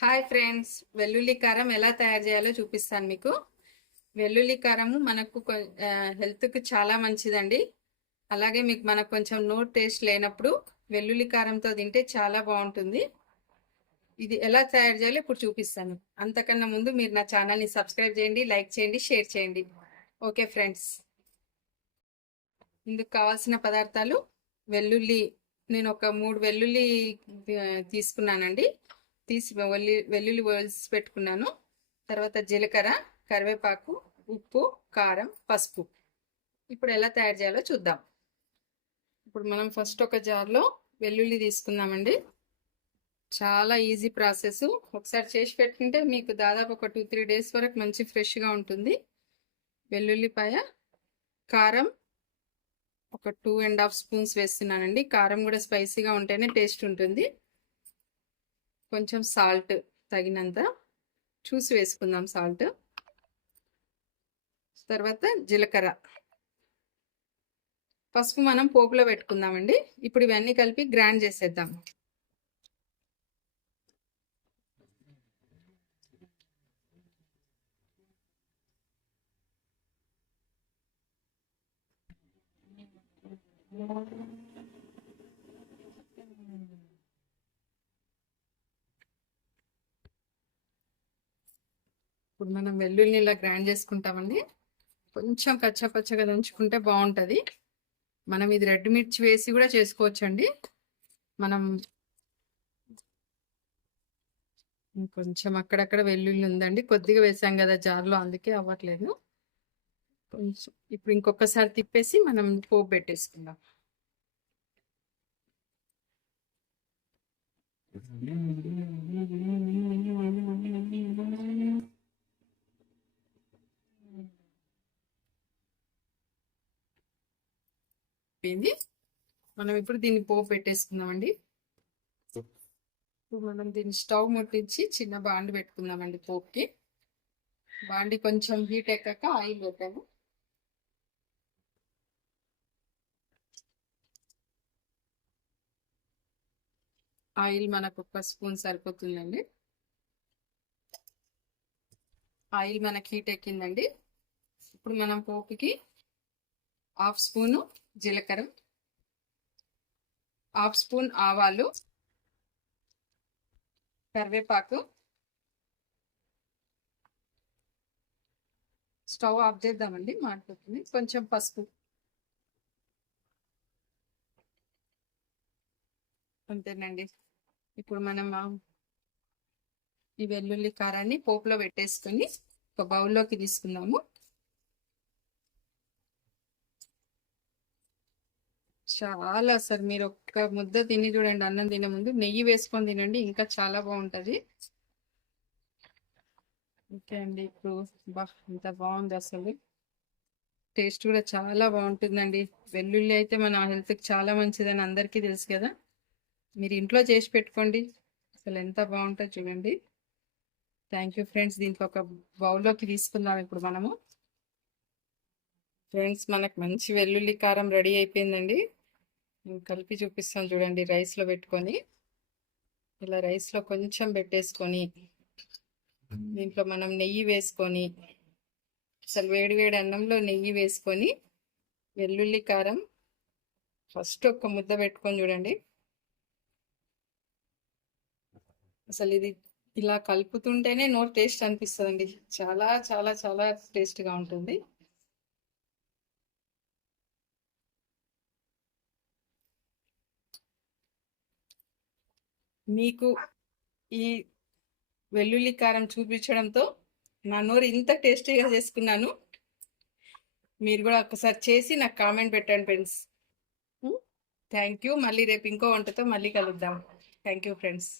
Hi friends, వెల్లుల్లి కారం ఎలా తయారు చేయాలో చూపిస్తాను మీకు. వెల్లుల్లి కారము మనకు హెల్త్కి చాలా మంచిదండి. అలాగే మనకు కొంచెం నోట్ టేస్ట్ లేనప్పుడు వెల్లుల్లి కారంతో తింటే చాలా బాగుంటుంది. ఇది ఎలా తయారు చేయాలో ఇప్పుడు చూపిస్తాను. అంతకన్నా ముందు మీరు నా ఛానల్ని సబ్స్క్రైబ్ చేయండి, లైక్ చేయండి, షేర్ చేయండి. ఓకే ఫ్రెండ్స్, ఇందుకు కావాల్సిన పదార్థాలు వెల్లుల్లి. నేను ఒక 3 వెల్లుల్లి తీసుకున్నానండి. వెల్లుల్లి ఒలిసి పెట్టుకున్నాను. తర్వాత జీలకర్ర, కరివేపాకు, ఉప్పు, కారం, పసుపు. ఇప్పుడు ఎలా తయారు చేయాలో చూద్దాం. ఇప్పుడు మనం ఫస్ట్ ఒక జార్లో వెల్లుల్లి తీసుకుందామండి. చాలా ఈజీ ప్రాసెస్. ఒకసారి చేసి పెట్టుకుంటే మీకు దాదాపు ఒక 2-3 డేస్ వరకు మంచి ఫ్రెష్గా ఉంటుంది. వెల్లుల్లిపాయ, కారం ఒక 2.5 స్పూన్స్ వేస్తున్నానండి. కారం కూడా స్పైసీగా ఉంటేనే టేస్ట్ ఉంటుంది. కొంచెం సాల్ట్ తగినంత చూసి వేసుకుందాం సాల్ట్. తర్వాత జీలకర్ర, పసుపు మనం పోపులో పెట్టుకుందామండి. ఇప్పుడు ఇవన్నీ కలిపి గ్రైండ్ చేసేద్దాం. ఇప్పుడు మనం వెల్లుల్లి ఇలా గ్రైండ్ చేసుకుంటామండి. కొంచెం కచ్చపచ్చగా దంచుకుంటే బాగుంటుంది. మనం ఇది రెడ్ మిర్చి వేసి కూడా చేసుకోవచ్చండి. మనం కొంచెం అక్కడక్కడ వెల్లుల్లి ఉందండి, కొద్దిగా వేసాం కదా జార్లో, అందుకే అవ్వట్లేదు. కొంచెం ఇప్పుడు ఇంకొకసారి తిప్పేసి మనం పోపు పెట్టేసుకుందాం. మనం ఇప్పుడు దీన్ని పోపు పెట్టేసుకుందామండి. ఇప్పుడు మనం దీన్ని స్టవ్ ముట్టించి చిన్న బాండి పెట్టుకుందామండి. పోపుకి బాండి కొంచెం హీట్ ఎక్కాక ఆయిల్ పెట్టాము. ఆయిల్ మనకు 1 స్పూన్ సరిపోతుందండి. ఆయిల్ మనకి హీట్ ఎక్కిందండి. ఇప్పుడు మనం పోపుకి 1/2 స్పూను జీలకర్ర, 1/2 స్పూన్ ఆవాలు, కరివేపాకు. స్టవ్ ఆఫ్ చేద్దామండి, మాడిపోతుంది. కొంచెం పసుపు, అంతేనండి. ఇప్పుడు మనం ఈ వెల్లుల్లి కారాన్ని పోపులో పెట్టేసుకొని ఒక బౌల్లోకి తీసుకుందాము. చాలా, అసలు మీరు ఒక్క ముద్ద తిని చూడండి. అన్నం తినే ముందు నెయ్యి వేసుకొని తినండి, ఇంకా చాలా బాగుంటుంది. ఓకే అండి, ఇప్పుడు ఇంత బాగుంది. అసలు టేస్ట్ కూడా చాలా బాగుంటుందండి. వెల్లుల్లి అయితే మన హెల్త్కి చాలా మంచిదని అందరికీ తెలుసు కదా. మీరు ఇంట్లో చేసి పెట్టుకోండి, అసలు ఎంత బాగుంటుందో చూడండి. Thank you friends. దీనికి ఒక బౌల్లోకి తీసుకుందాం ఇప్పుడు మనము. ఫ్రెండ్స్, మనకు మంచి వెల్లుల్లి కారం రెడీ అయిపోయిందండి. కలిపి చూపిస్తాను చూడండి. రైస్లో పెట్టుకొని ఇలా రైస్లో కొంచెం పెట్టేసుకొని దీంట్లో మనం నెయ్యి వేసుకొని, అసలు వేడి వేడి అన్నంలో నెయ్యి వేసుకొని వెల్లుల్లి కారం ఫస్ట్ ఒక ముద్ద పెట్టుకొని చూడండి. అసలు ఇది ఇలా కలుపుతుంటేనే నోరు టేస్ట్ అనిపిస్తుందండి. చాలా చాలా చాలా టేస్ట్గా ఉంటుంది. మీకు ఈ వెల్లుల్లి కారం చూపించడంతో నా నోరు ఇంత టేస్టీగా చేసుకున్నాను. మీరు కూడా ఒకసారి చేసి నాకు కామెంట్ పెట్టండి ఫ్రెండ్స్. Thank you. మళ్ళీ రేపు ఇంకో వంటతో మళ్ళీ కలుద్దాం. Thank you friends.